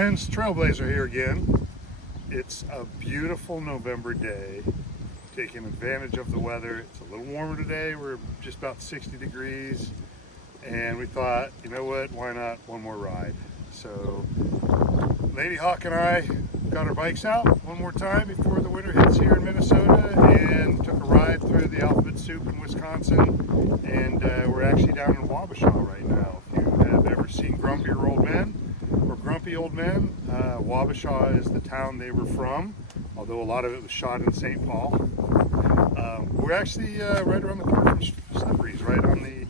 friends, Trailblazer here again. It's a beautiful November day, taking advantage of the weather. It's a little warmer today. We're just about 60 degrees, and we thought, you know what, why not one more ride? So Ladyhawk and I got our bikes out one more time before the winter hits here in Minnesota, and took a ride through the alphabet soup in Wisconsin, and we're actually down in Wabasha right now. If you have ever seen Grumpier Old Men or Grumpy Old Men, Wabasha is the town they were from, although a lot of it was shot in St. Paul. We're actually right around the corner from Slippery's, right on the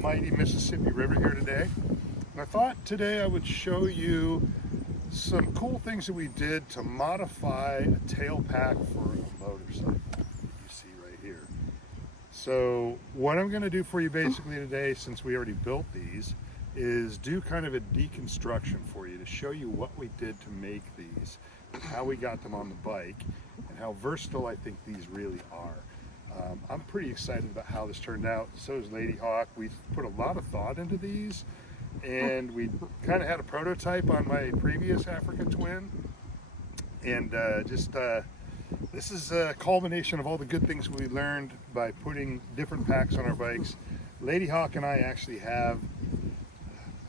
mighty Mississippi River here today. And I thought today I would show you some cool things that we did to modify a tail pack for a motorcycle. You see right here. So what I'm going to do for you basically today, since we already built these, is do kind of a deconstruction for you to show you what we did to make these, and how we got them on the bike, and how versatile I think these really are. I'm pretty excited about how this turned out. So is Ladyhawk. We've put a lot of thought into these, and we kind of had a prototype on my previous Africa Twin, and this is a culmination of all the good things we learned by putting different packs on our bikes. Ladyhawk and I actually have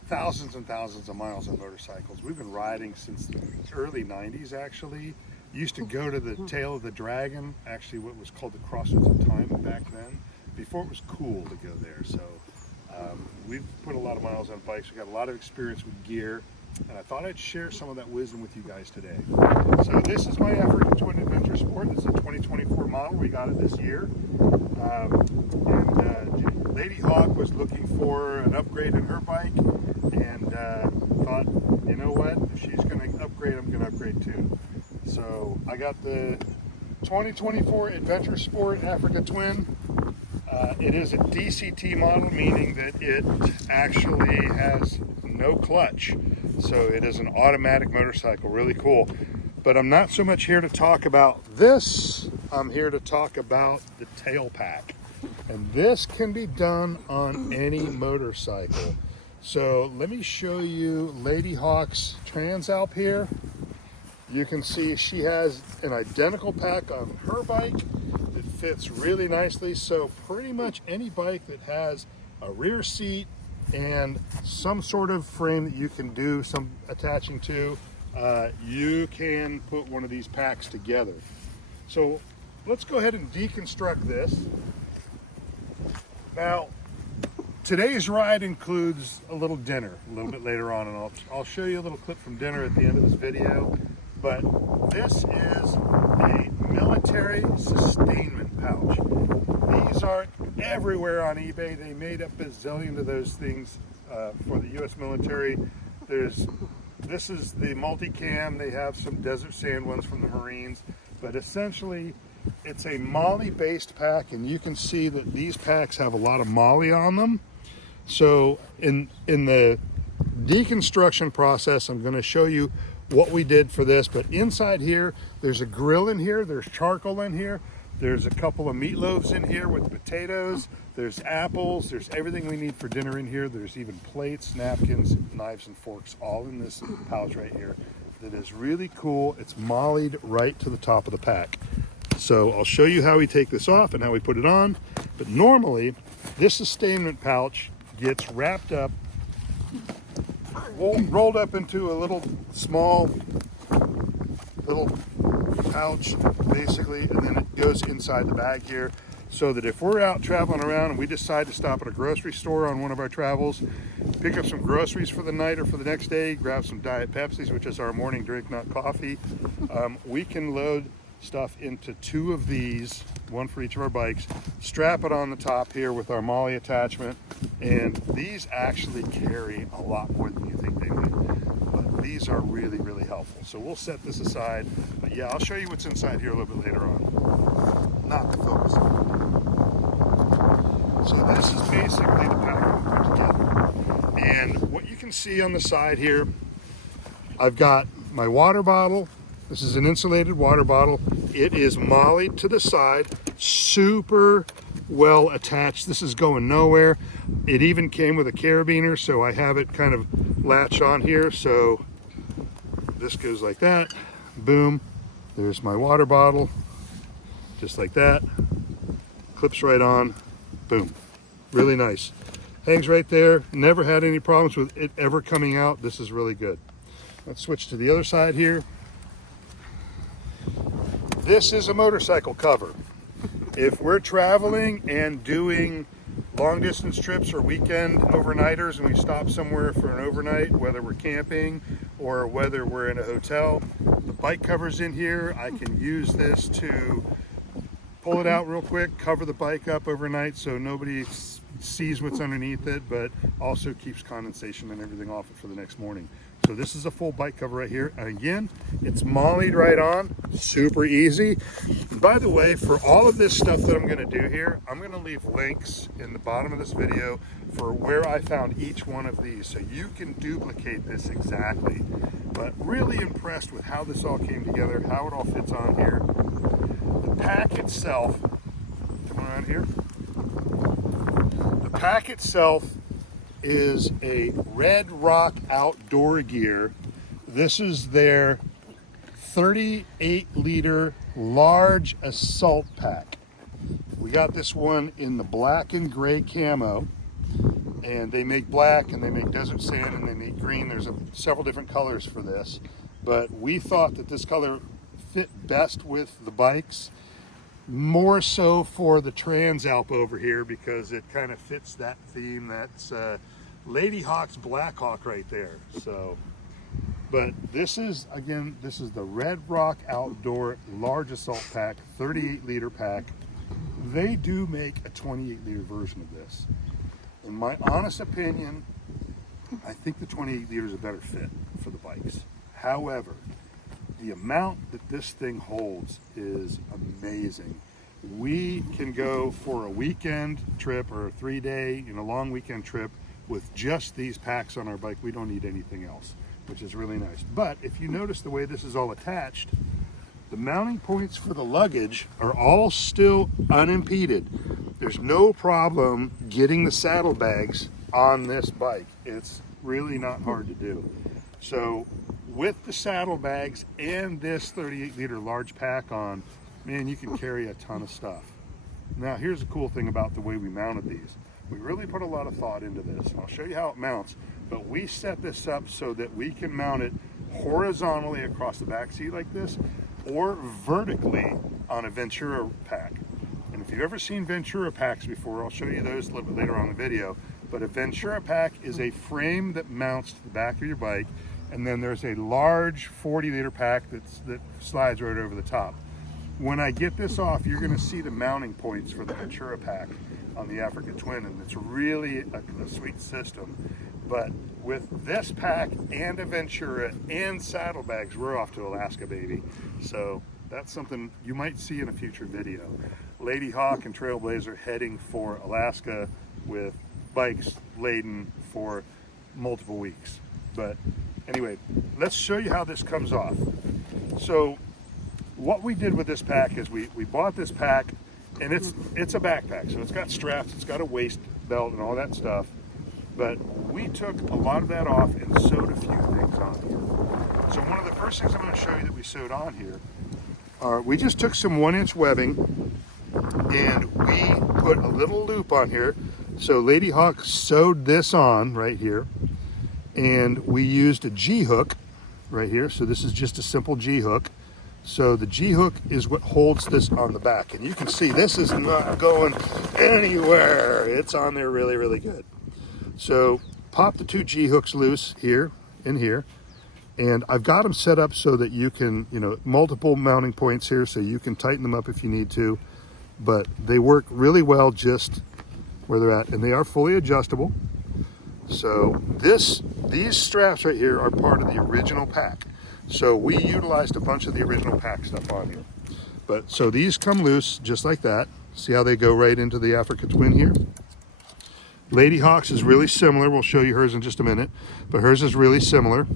thousands and thousands of miles on motorcycles. We've been riding since the early 90s actually. Used to go to the Tail of the Dragon, actually what was called the Crossroads of Time back then, before it was cool to go there. So we've put a lot of miles on bikes. We've got a lot of experience with gear, and I thought I'd share some of that wisdom with you guys today. So this is my Africa Twin Adventure Sport. This is a 2024 model. We got it this year. Ladyhawk was looking for an upgrade in her bike, and thought, you know what, if she's going to upgrade, I'm going to upgrade too. So I got the 2024 Adventure Sport Africa Twin. It is a DCT model, meaning that it actually has no clutch. So it is an automatic motorcycle, really cool. But I'm not so much here to talk about this. I'm here to talk about the tail pack. And this can be done on any motorcycle. So let me show you Ladyhawk's Transalp here. You can see she has an identical pack on her bike. It fits really nicely. So pretty much any bike that has a rear seat and some sort of frame that you can do some attaching to, you can put one of these packs together. So let's go ahead and deconstruct this. Now, today's ride includes a little dinner a little bit later on, and I'll show you a little clip from dinner at the end of this video. But this is a military sustainment pouch. These are everywhere on eBay. They made a bazillion of those things for the U.S. military. This is the multicam. They have some desert sand ones from the Marines, but essentially it's a MOLLE based pack, and you can see that these packs have a lot of MOLLE on them. So in the deconstruction process, I'm going to show you what we did for this. But inside here, there's a grill in here, there's charcoal in here, there's a couple of meatloaves in here with potatoes, there's apples, there's everything we need for dinner in here. There's even plates, napkins, knives, and forks all in this pouch right here. That is really cool. It's MOLLE'd right to the top of the pack. So I'll show you how we take this off and how we put it on. But normally, this sustainment pouch gets wrapped up, rolled up into a little small pouch basically, and then it goes inside the bag here, so that if we're out traveling around and we decide to stop at a grocery store on one of our travels, pick up some groceries for the night or for the next day, grab some Diet Pepsis, which is our morning drink, not coffee, we can load stuff into two of these, one for each of our bikes, strap it on the top here with our MOLLE attachment, and these actually carry a lot more than you think they would. But these are really, really helpful. So we'll set this aside. But yeah, I'll show you what's inside here a little bit later on. Not to focus on. So this is basically the pack we put together. And what you can see on the side here, I've got my water bottle. This is an insulated water bottle. It is MOLLE'd to the side, super well attached. This is going nowhere. It even came with a carabiner, so I have it kind of latched on here. So this goes like that, boom, there's my water bottle, just like that, clips right on, boom, really nice. Hangs right there, never had any problems with it ever coming out. This is really good. Let's switch to the other side here. This is a motorcycle cover. If we're traveling and doing long distance trips or weekend overnighters and we stop somewhere for an overnight, whether we're camping or whether we're in a hotel, the bike cover's in here. I can use this to pull it out real quick, cover the bike up overnight so nobody sees what's underneath it, but also keeps condensation and everything off it for the next morning. So this is a full bike cover right here. And again, it's mollied right on, super easy. By the way, for all of this stuff that I'm gonna do here, I'm gonna leave links in the bottom of this video for where I found each one of these, so you can duplicate this exactly. But really impressed with how this all came together, how it all fits on here. The pack itself, come around here. The pack itself is a Red Rock Outdoor Gear. This is their 38-liter large assault pack. We got this one in the black and gray camo, and they make black and they make desert sand and they make green. There's several different colors for this, but we thought that this color fit best with the bikes, more so for the Transalp over here because it kind of fits that theme. That's Ladyhawk's Blackhawk right there. So, but this is, again, this is the Red Rock Outdoor Large Assault Pack, 38-liter pack. They do make a 28-liter version of this. In my honest opinion, I think the 28 liter is a better fit for the bikes. However, the amount that this thing holds is amazing. We can go for a weekend trip or a 3-day, long weekend trip with just these packs on our bike. We don't need anything else, which is really nice. But if you notice the way this is all attached, the mounting points for the luggage are all still unimpeded. There's no problem getting the saddlebags on this bike. It's really not hard to do. So with the saddlebags and this 38-liter large pack on, man, you can carry a ton of stuff. Now, here's the cool thing about the way we mounted these. We really put a lot of thought into this, and I'll show you how it mounts, but we set this up so that we can mount it horizontally across the back seat like this, or vertically on a Ventura pack. And if you've ever seen Ventura packs before, I'll show you those a little bit later on in the video, but a Ventura pack is a frame that mounts to the back of your bike, and then there's a large 40-liter pack that slides right over the top. When I get this off, you're gonna see the mounting points for the Ventura pack on the Africa Twin, and it's really a sweet system. But with this pack and a Ventura and saddlebags, we're off to Alaska, baby. So that's something you might see in a future video. Ladyhawk and Trailblazer heading for Alaska with bikes laden for multiple weeks. But anyway, let's show you how this comes off. So what we did with this pack is we bought this pack, and it's a backpack, so it's got straps, it's got a waist belt and all that stuff. But we took a lot of that off and sewed a few things on here. So one of the first things I'm going to show you that we sewed on here are, we just took some 1-inch webbing and we put a little loop on here. So Ladyhawk sewed this on right here, and we used a G-hook right here. So this is just a simple G-hook. So the G-hook is what holds this on the back, and you can see this is not going anywhere. It's on there really, really good. So pop the 2 G-hooks loose here and here, and I've got them set up so that you can, multiple mounting points here, so you can tighten them up if you need to, but they work really well just where they're at, and they are fully adjustable. So these straps right here are part of the original pack. So we utilized a bunch of the original pack stuff on here. But so these come loose just like that. See how they go right into the Africa Twin here? Ladyhawk's is really similar. We'll show you hers in just a minute, but hers is really similar.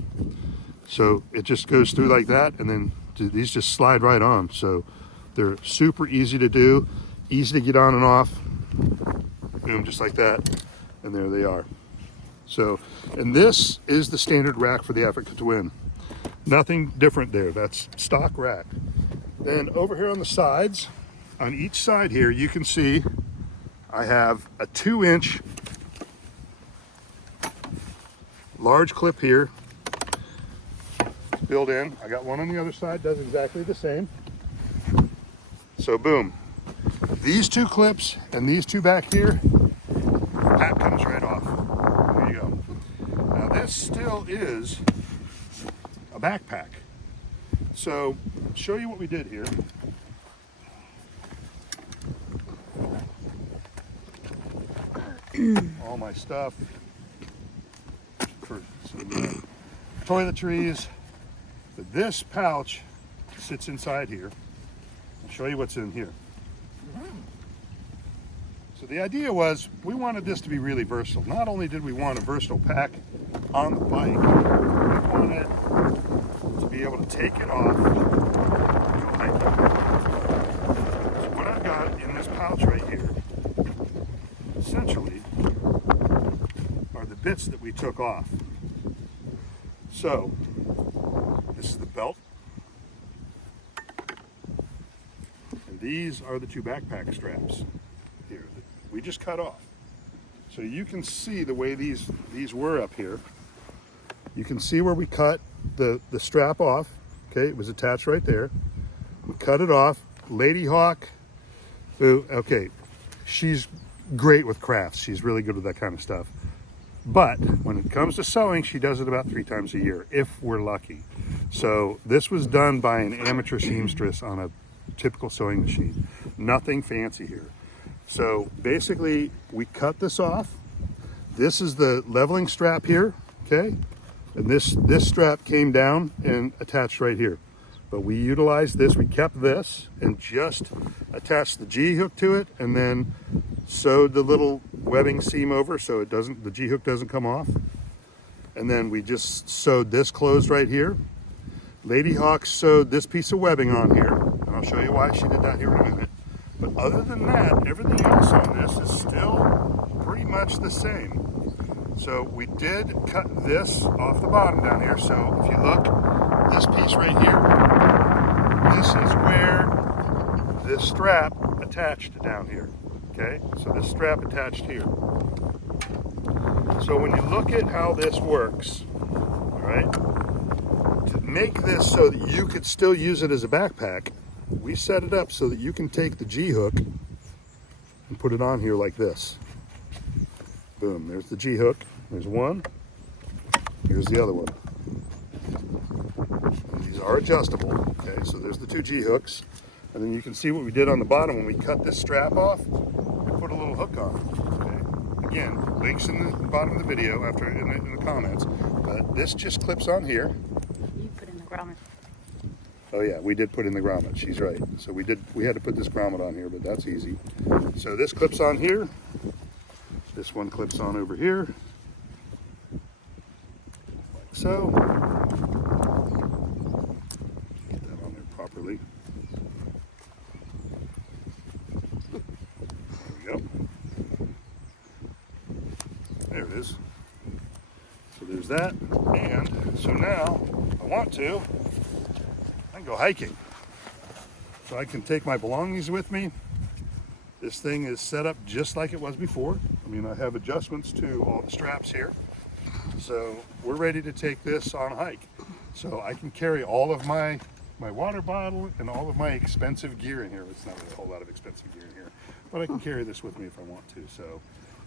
So it just goes through like that, and then these just slide right on. So they're super easy to do, easy to get on and off. Boom, just like that, and there they are. So, and this is the standard rack for the Africa Twin. Nothing different there. That's stock rack. Then over here on the sides, on each side here, you can see I have a 2-inch large clip here. It's built in. I got one on the other side, does exactly the same. So boom. These 2 clips and these 2 back here, that comes right off. There you go. Now this still is a backpack. So I'll show you what we did here. All my stuff for some toiletries. But this pouch sits inside here. I'll show you what's in here. So the idea was we wanted this to be really versatile. Not only did we want a versatile pack on the bike, we wanted to be able to take it off and go hiking. So what I've got in this pouch right here, essentially, are the bits that we took off. So this is the belt. And these are the 2 backpack straps here that we just cut off. So you can see the way these were up here. You can see where we cut the strap off. Okay, it was attached right there. We cut it off. Ladyhawk, who, okay, she's great with crafts. She's really good with that kind of stuff. But when it comes to sewing, she does it about 3 times a year, if we're lucky. So this was done by an amateur seamstress on a typical sewing machine. Nothing fancy here. So basically, we cut this off. This is the leveling strap here, okay? And this strap came down and attached right here. But we utilized this, we kept this and just attached the G-hook to it and then sewed the little webbing seam over so the G-hook doesn't come off. And then we just sewed this closed right here. Ladyhawk sewed this piece of webbing on here, and I'll show you why she did that here in a minute. But other than that, everything else on this is still pretty much the same. So we did cut this off the bottom down here. So if you look, this piece right here, this is where this strap attached down here. Okay, so this strap attached here. So when you look at how this works, all right, to make this so that you could still use it as a backpack, we set it up so that you can take the G-hook and put it on here like this. Boom, there's the G-hook. There's one. Here's the other one. And these are adjustable. Okay, so there's the 2 G-hooks. And then you can see what we did on the bottom when we cut this strap off. We put a little hook on. Okay. Again, links in the bottom of the video after in the comments. But this just clips on here. You put in the grommet. Oh yeah, we did put in the grommet. She's right. So we had to put this grommet on here, but that's easy. So this clips on here. This one clips on over here. Like so. Get that on there properly. There we go. There it is. So there's that. And so now, if I want to, I can go hiking. So I can take my belongings with me. This thing is set up just like it was before. I mean, I have adjustments to all the straps here. So we're ready to take this on a hike. So I can carry all of my water bottle and all of my expensive gear in here. It's not really a whole lot of expensive gear in here, but I can carry this with me if I want to. So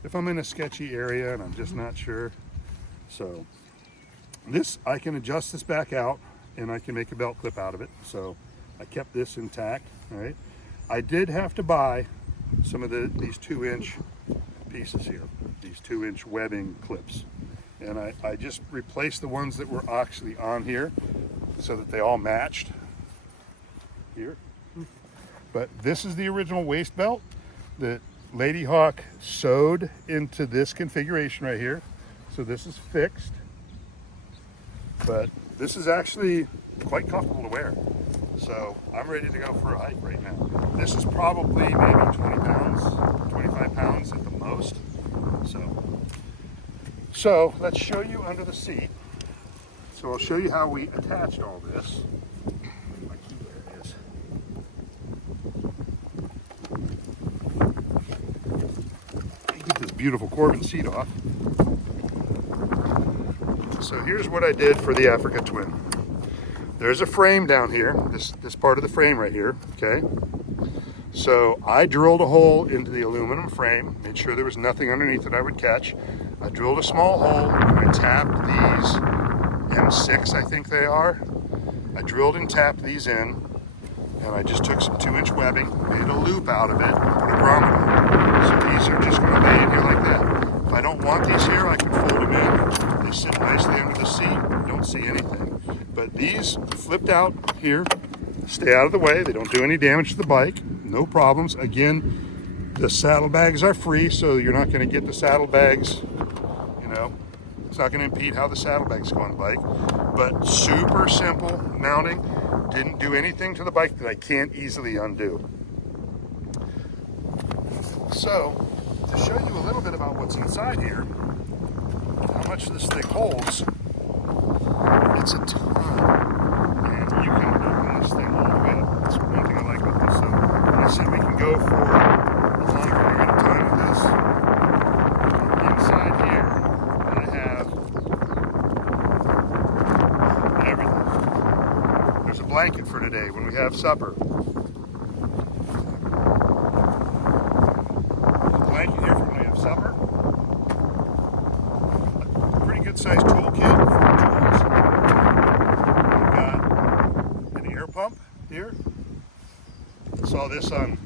if I'm in a sketchy area and I'm just not sure. So this, I can adjust this back out and I can make a belt clip out of it. So I kept this intact, all right? I did have to buy some of these 2-inch pieces here, these 2-inch webbing clips. And I just replaced the ones that were actually on here so that they all matched here. But this is the original waist belt that Ladyhawk sewed into this configuration right here. So this is fixed, but this is actually quite comfortable to wear. So I'm ready to go for a hike right now. This is probably maybe 20 pounds, 25 pounds at the most. So let's show you under the seat. So So I'll show you how we attached all this. My key, there it is. Get this beautiful Corbin seat off. So here's what I did for the Africa Twin. There's a frame down here, this part of the frame right here, okay? So I drilled a hole into the aluminum frame, made sure there was nothing underneath that I would catch. I drilled a small hole and I tapped these M6, I think they are. I drilled and tapped these in, and I just took some 2-inch webbing, made a loop out of it, and put a grommet on. So these are just gonna lay in here like that. If I don't want these here, I can fold them in. They sit nicely under the seat, don't see anything. But these flipped out here, stay out of the way. They don't do any damage to the bike, no problems. Again, the saddlebags are free, so you're not gonna get the saddlebags, you know, it's not gonna impede how the saddlebags go on the bike. But super simple mounting, didn't do anything to the bike that I can't easily undo. So, to show you a little bit about what's inside here, how much this thing holds, it's a ton. And you can open this thing all the way up. That's one thing I like about this. So, when I said we can go for a long period of time with this, inside here, I have everything. There's a blanket for today when we have supper. There's a blanket here for when we have supper. A pretty good sized toolkit for tools. We've got an air pump here. I saw this on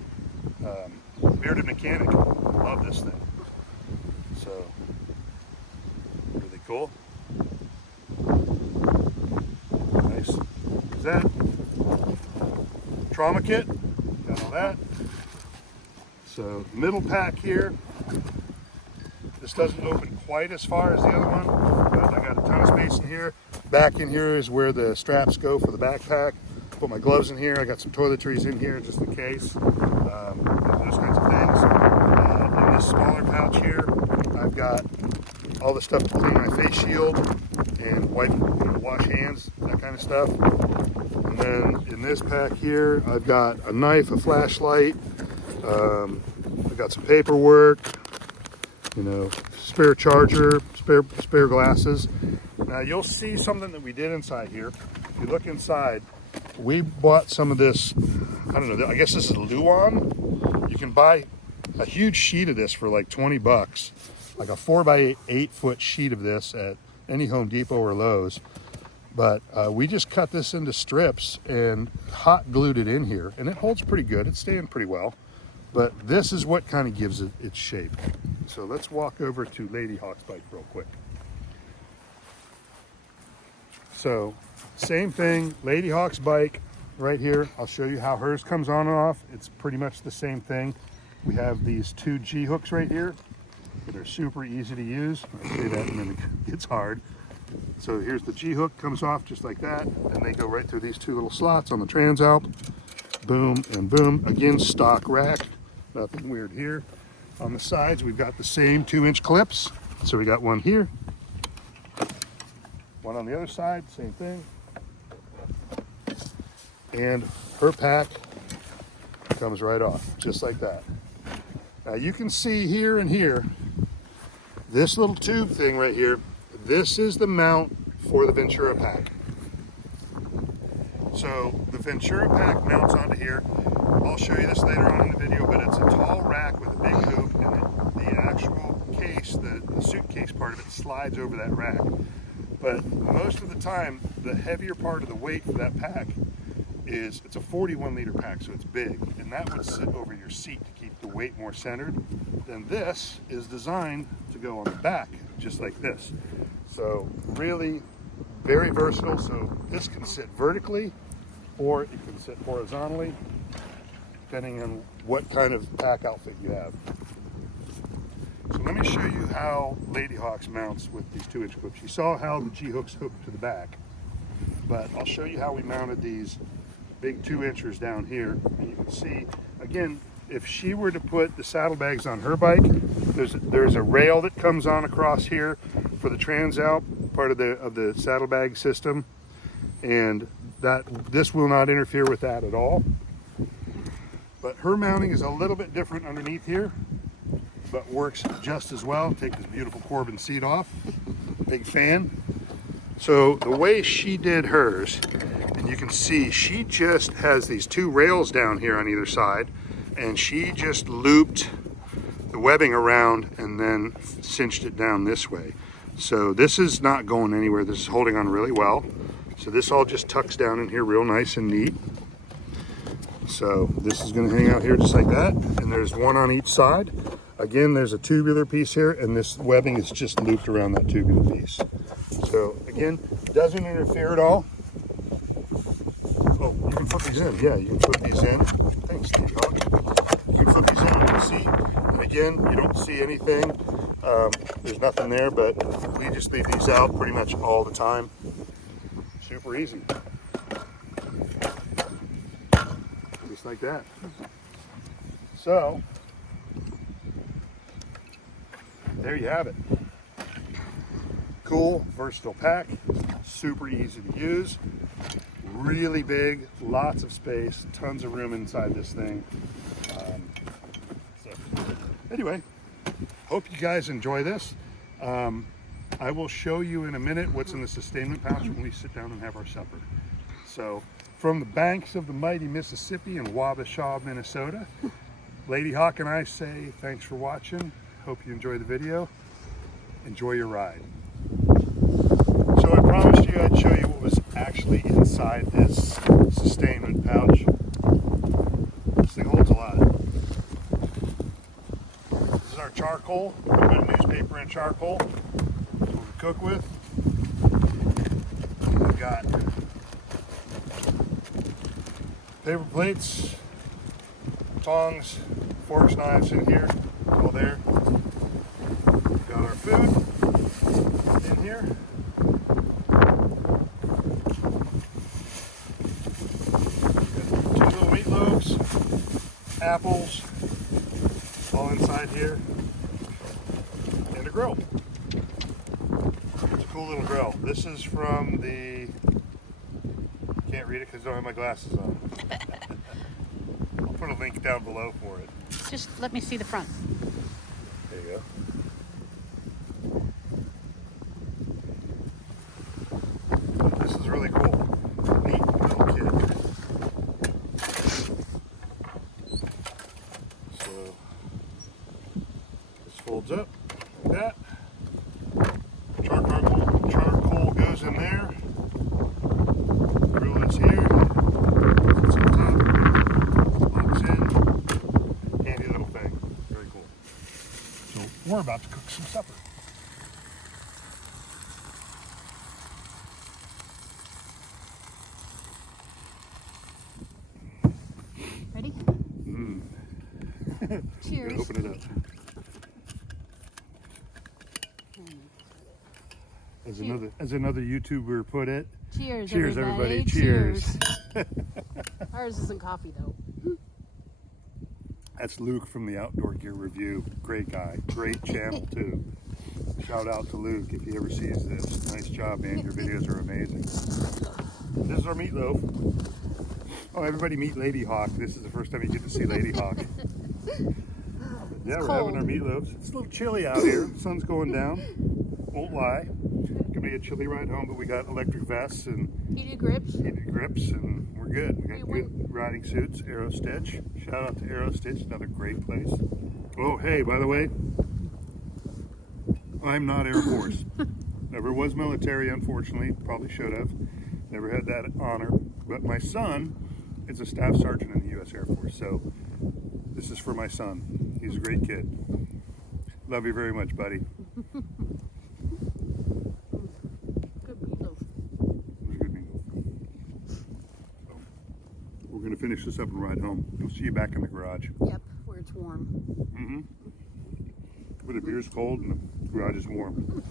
Bearded Mechanic. Love this thing. So, really cool. Nice. There's that. Trauma kit. Got all that. So, middle pack here. This doesn't open quite as far as the other one, but I got a ton of space in here. Back in here is where the straps go for the backpack. Put my gloves in here. I got some toiletries in here just in case. Those kinds of things. In this smaller pouch here, I've got all the stuff to clean my face shield and wipe, wash hands, that kind of stuff. And then in this pack here, I've got a knife, a flashlight. I've got some paperwork. Spare charger, spare glasses. Now you'll see something that we did inside here. If you look inside, we bought some of this, I don't know, I guess this is Luan. You can buy a huge sheet of this for like 20 bucks, like a 4x8 foot sheet of this at any Home Depot or Lowe's. But we just cut this into strips and hot glued it in here, and it holds pretty good. It's staying pretty well. But this is what kind of gives it its shape. So let's walk over to Ladyhawk's bike real quick. So same thing, Ladyhawk's bike right here. I'll show you how hers comes on and off. It's pretty much the same thing. We have these 2 G hooks right here that are super easy to use. I'll say that and then it gets hard. So here's the G hook, comes off just like that, and they go right through these 2 little slots on the Transalp. Boom and boom. Again, stock rack. Nothing weird here. On the sides, we've got the same 2-inch clips. So we got one here, one on the other side, same thing. And her pack comes right off, just like that. Now you can see here and here, this little tube thing right here, this is the mount for the Ventura pack. So the Ventura pack mounts onto here. I'll show you this later on in the video, but it's a tall rack with a big hoop, and the actual case, the suitcase part of it slides over that rack. But most of the time, the heavier part of the weight for that pack is, it's a 41 liter pack, so it's big, and that would sit over your seat to keep the weight more centered. Then this is designed to go on the back, just like this. So really very versatile. So this can sit vertically or it can sit horizontally, depending on what kind of pack outfit you have. So let me show you how Ladyhawk's mounts with these 2-inch clips. You saw how the G-hooks hook to the back, but I'll show you how we mounted these big 2-inchers down here. And you can see, again, if she were to put the saddlebags on her bike, there's a rail that comes on across here for the Transalp. part of the saddlebag system, and this will not interfere with that at all. But her mounting is a little bit different underneath here, but works just as well. Take this beautiful Corbin seat off. Big fan. So the way she did hers, and you can see she just has these two rails down here on either side, and she just looped the webbing around and then cinched it down this way. So this is not going anywhere. This is holding on really well. So this all just tucks down in here real nice and neat. So this is going to hang out here just like that, and there's one on each side. Again, there's a tubular piece here, and this webbing is just looped around that tubular piece. So again, doesn't interfere at all. Oh, you can flip these in. Yeah, you can flip these in. Thanks, Ladyhawk. You can flip these in on the seat. And again, you don't see anything. There's nothing there, but we just leave these out pretty much all the time. Super easy. Just like that. So, there you have it. Cool, versatile pack, super easy to use, really big, lots of space, tons of room inside this thing. So anyway, hope you guys enjoy this. I will show you in a minute what's in the sustainment pouch when we sit down and have our supper. So from the banks of the mighty Mississippi in Wabasha, Minnesota, Ladyhawk and I say thanks for watching. Hope you enjoy the video. Enjoy your ride. So I promised you I'd show you what was actually inside this sustainment pouch. This thing holds a lot. This is our charcoal. We've got a newspaper and charcoal. That's what we cook with. We've got paper plates, tongs, forks, knives in here, all there. We've got our food in here. We've got 2 little meatloaves, apples, all inside here, and a grill. It's a cool little grill. This is from the, can't read it because I don't have my glasses on. I'll put a link down below for it. Just let me see the front. There you go. This is really cool. Neat little kit. So this folds up like that. Charcoal goes in there. Grill is here. Sits on top. Locks in. Handy little thing. Very cool. So we're about to cook some supper. Ready? Cheers. Open it up. As another YouTuber put it. Cheers, Cheers, everybody. Cheers. Ours isn't coffee though. That's Luke from the Outdoor Gear Review. Great guy. Great channel too. Shout out to Luke if he ever sees this. Nice job, man. Your videos are amazing. This is our meatloaf. Oh, everybody meet Ladyhawk. This is the first time you get to see Ladyhawk. Yeah, we're having our meatloaves. It's a little chilly out here. The sun's going down. Won't lie. Gonna be a chilly ride home, but we got electric vests and heated grips, and we're good. We got good riding suits. Aero Stitch. Shout out to Aero Stitch, another great place. Oh, hey, by the way, I'm not Air Force. Never was military, unfortunately. Probably should have. Never had that honor. But my son is a staff sergeant in the U.S. Air Force, so this is for my son. He's a great kid. Love you very much, buddy. We're going to finish this up and ride home. We'll see you back in the garage. Yep, where it's warm. Mm-hmm. Where the beer's cold and the garage is warm.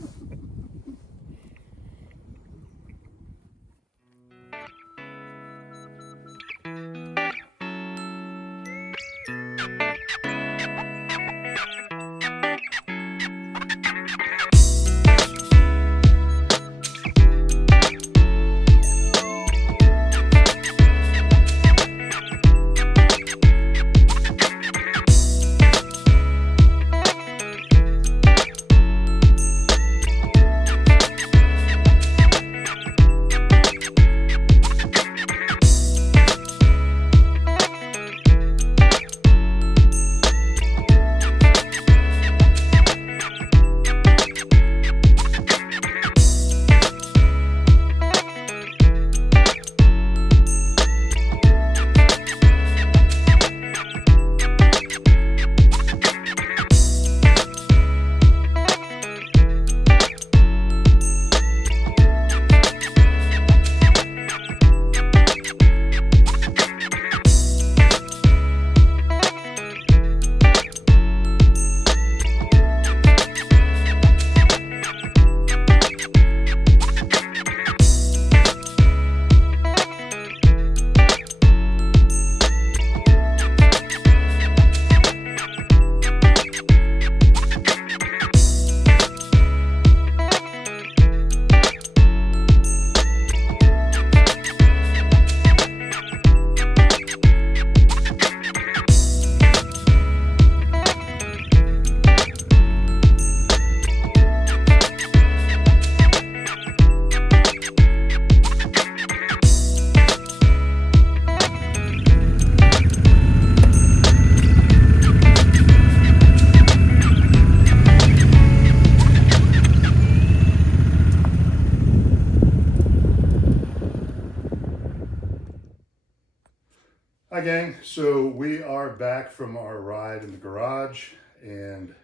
gang. So we are back from our ride in the garage and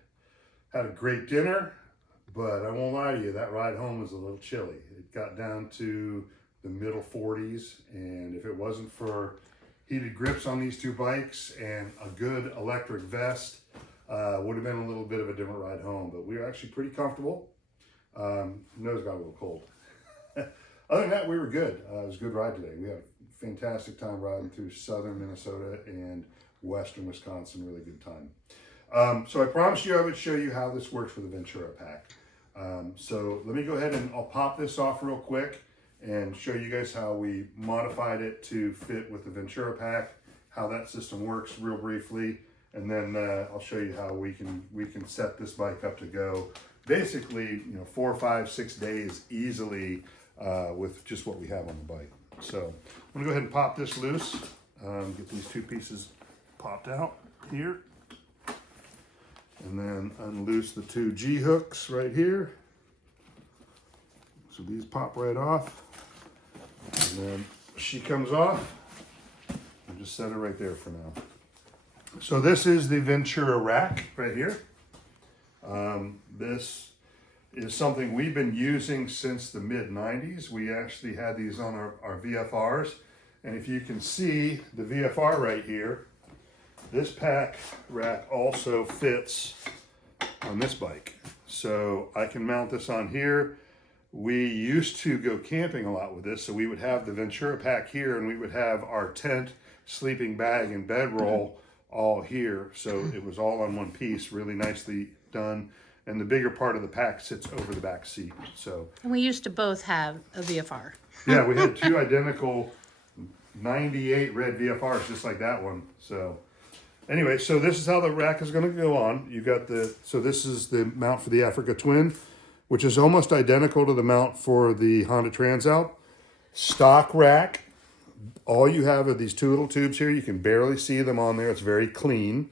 had a great dinner, but I won't lie to you, that ride home was a little chilly. It got down to the middle 40s, and if it wasn't for heated grips on these two bikes and a good electric vest, would have been a little bit of a different ride home, but we were actually pretty comfortable. Nose got a little cold. Other than that, we were good. It was a good ride today. We had a fantastic time riding through southern Minnesota and western Wisconsin. Really good time. So I promised you I would show you how this works with the Ventura pack. So let me go ahead and I'll pop this off real quick and show you guys how we modified it to fit with the Ventura pack, how that system works real briefly, and then I'll show you how we can set this bike up to go basically, 4, 5, 6 days easily with just what we have on the bike. So I'm gonna go ahead and pop this loose, get these two pieces popped out here, and then unloose the two G hooks right here. So these pop right off, and then she comes off. I'll just set her right there for now. So this is the Ventura rack right here. This is something we've been using since the mid-90s. We actually had these on our VFRs. And if you can see the VFR right here, this pack rack also fits on this bike. So I can mount this on here. We used to go camping a lot with this, so we would have the Ventura pack here and we would have our tent, sleeping bag, and bedroll all here. So it was all on one piece, really nicely done. And the bigger part of the pack sits over the back seat. So, And we used to both have a VFR. yeah, we had two identical 98 red VFRs, just like that one. So anyway, so this is how the rack is going to go on. You got so this is the mount for the Africa Twin, which is almost identical to the mount for the Honda Transalp. Stock rack. All you have are these two little tubes here. You can barely see them on there. It's very clean.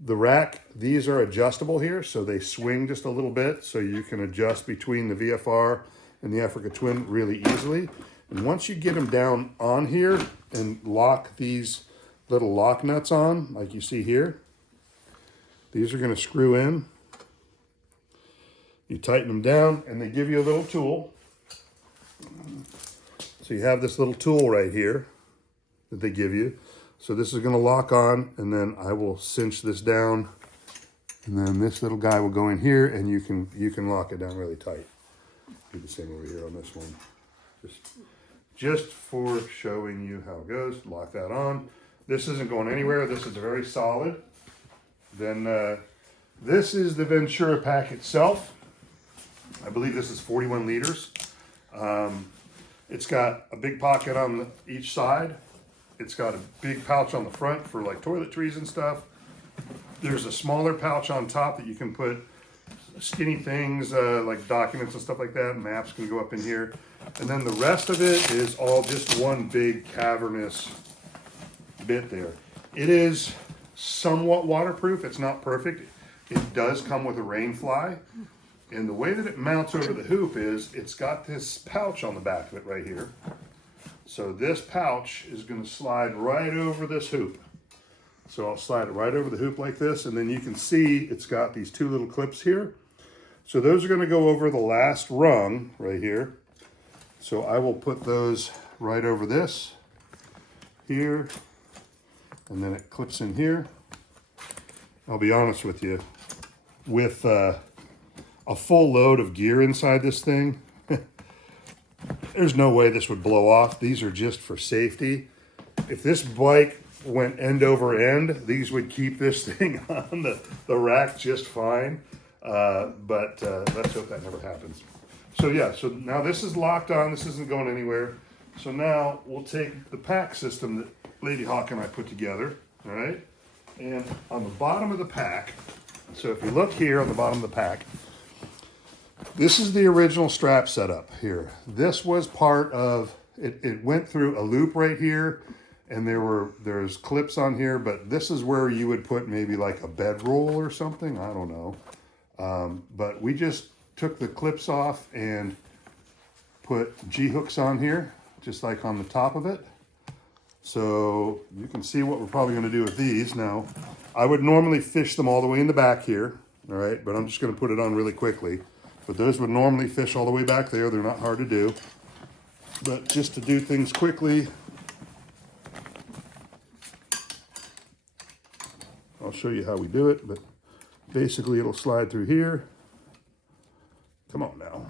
The rack, these are adjustable here, so they swing just a little bit, so you can adjust between the VFR and the Africa Twin really easily. And once you get them down on here and lock these little lock nuts on, like you see here, these are going to screw in. You tighten them down, and they give you a little tool. So you have this little tool right here that they give you. So this is going to lock on, and then I will cinch this down, and then this little guy will go in here, and you can lock it down really tight. Do the same over here on this one. Just for showing you how it goes. Lock that on. This isn't going anywhere. This is very solid. Then this is the Ventura pack itself. I believe this is 41 liters. It's got a big pocket on each side. It's got a big pouch on the front for like toiletries and stuff. There's a smaller pouch on top that you can put skinny things like documents and stuff like that. Maps can go up in here. And then the rest of it is all just one big cavernous bit there. It is somewhat waterproof. It's not perfect. It does come with a rain fly. And the way that it mounts over the hoop is it's got this pouch on the back of it right here. So this pouch is going to slide right over this hoop. So I'll slide it right over the hoop like this, and then you can see it's got these two little clips here. So those are going to go over the last rung right here. So I will put those right over this here, and then it clips in here. I'll be honest with you, with a full load of gear inside this thing, there's no way this would blow off. These are just for safety. If this bike went end over end, these would keep this thing on the rack just fine. But let's hope that never happens. So yeah, so now this is locked on. This isn't going anywhere. So now we'll take the pack system that Ladyhawk and I put together, all right? And on the bottom of the pack, so if you look here on the bottom of the pack, this is the original strap setup here. This was part of, it went through a loop right here, and there's clips on here, but this is where you would put maybe like a bedroll or something, I don't know. But we just took the clips off and put G-hooks on here, just like on the top of it. So you can see what we're probably going to do with these. Now, I would normally fish them all the way in the back here, all right, but I'm just going to put it on really quickly. But those would normally fish all the way back there. They're not hard to do. But just to do things quickly, I'll show you how we do it, but basically it'll slide through here. Come on now.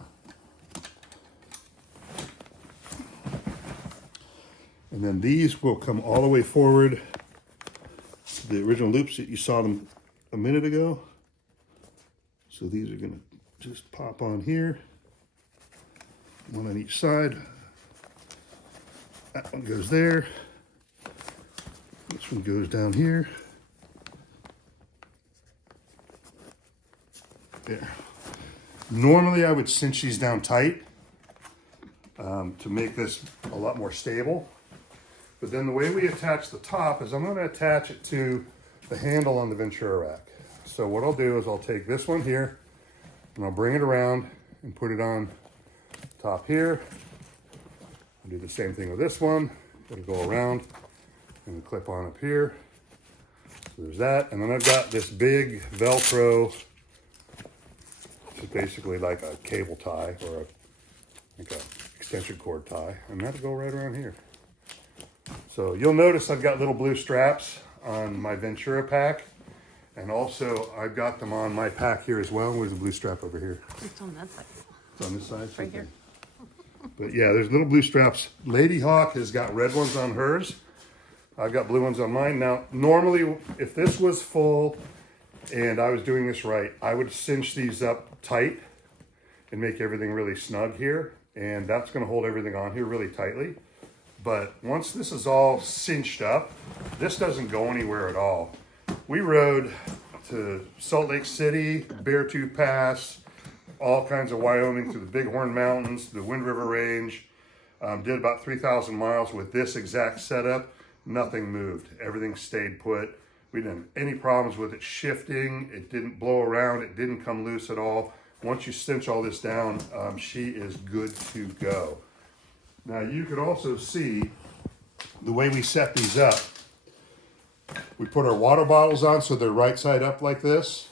And then these will come all the way forward to the original loops that you saw them a minute ago. So these are going to just pop on here, one on each side. That one goes there. This one goes down here. There. Normally I would cinch these down tight to make this a lot more stable. But then the way we attach the top is I'm going to attach it to the handle on the Ventura rack. So what I'll do is I'll take this one here and I'll bring it around and put it on top here. I'll do the same thing with this one. It'll go around and clip on up here. So there's that. And then I've got this big Velcro. It's basically like a cable tie or like a extension cord tie. And that'll go right around here. So you'll notice I've got little blue straps on my Ventura pack. And also I've got them on my pack here as well. Where's the blue strap over here? It's on that side. It's on this side? Right here. But yeah, there's little blue straps. Ladyhawk has got red ones on hers. I've got blue ones on mine. Now, normally if this was full and I was doing this right, I would cinch these up tight and make everything really snug here. And that's gonna hold everything on here really tightly. But once this is all cinched up, this doesn't go anywhere at all. We rode to Salt Lake City, Beartooth Pass, all kinds of Wyoming, through the Bighorn Mountains, the Wind River Range. Did about 3,000 miles with this exact setup. Nothing moved. Everything stayed put. We didn't have any problems with it shifting. It didn't blow around. It didn't come loose at all. Once you cinch all this down, she is good to go. Now you could also see the way we set these up. We put our water bottles on so they're right side up like this.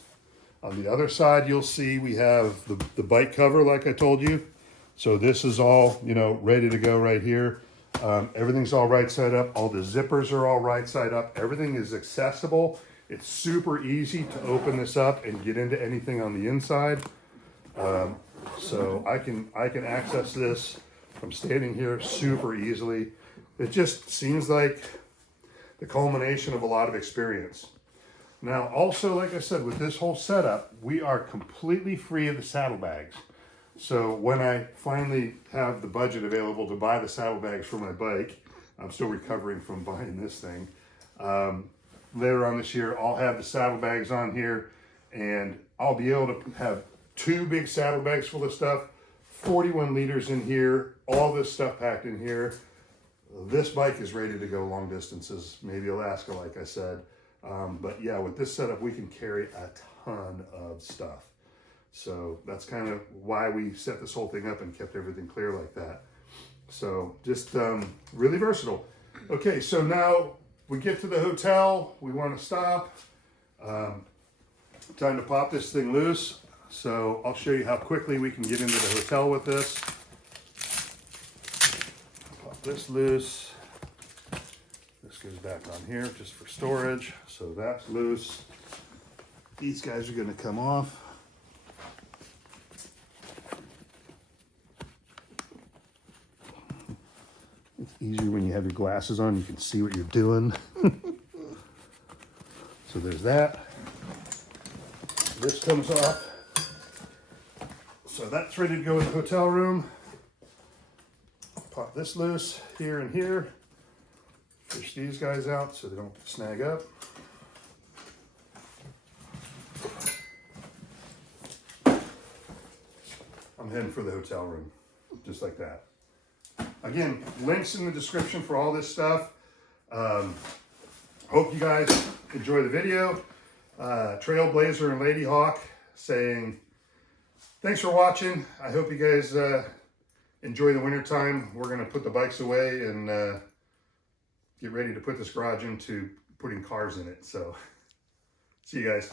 On the other side, you'll see we have the bike cover like I told you. So this is all, you know, ready to go right here. Everything's all right side up. All the zippers are all right side up. Everything is accessible. It's super easy to open this up and get into anything on the inside. So I can access this from standing here super easily. It just seems like the culmination of a lot of experience. Now, also, like I said, with this whole setup, we are completely free of the saddlebags. So when I finally have the budget available to buy the saddlebags for my bike, I'm still recovering from buying this thing. Later on this year, I'll have the saddlebags on here, and I'll be able to have 2 big saddlebags full of stuff, 41 liters in here, all this stuff packed in here. This bike is ready to go long distances, maybe Alaska, like I said. But yeah, with this setup, we can carry a ton of stuff. So that's kind of why we set this whole thing up and kept everything clear like that. So just really versatile. Okay, so now we get to the hotel, we want to stop. Time to pop this thing loose. So I'll show you how quickly we can get into the hotel with this. Pop this loose. This goes back on here just for storage. So that's loose. These guys are going to come off. It's easier when you have your glasses on. You can see what you're doing. So there's that. This comes off. So that's ready to go in the hotel room. Pop this loose here and here. Fish these guys out so they don't snag up. I'm heading for the hotel room, just like that. Again, links in the description for all this stuff. Hope you guys enjoy the video. Trailblazer and Ladyhawk saying, thanks for watching. I hope you guys enjoy the winter time. We're going to put the bikes away and get ready to put this garage into putting cars in it. So see you guys.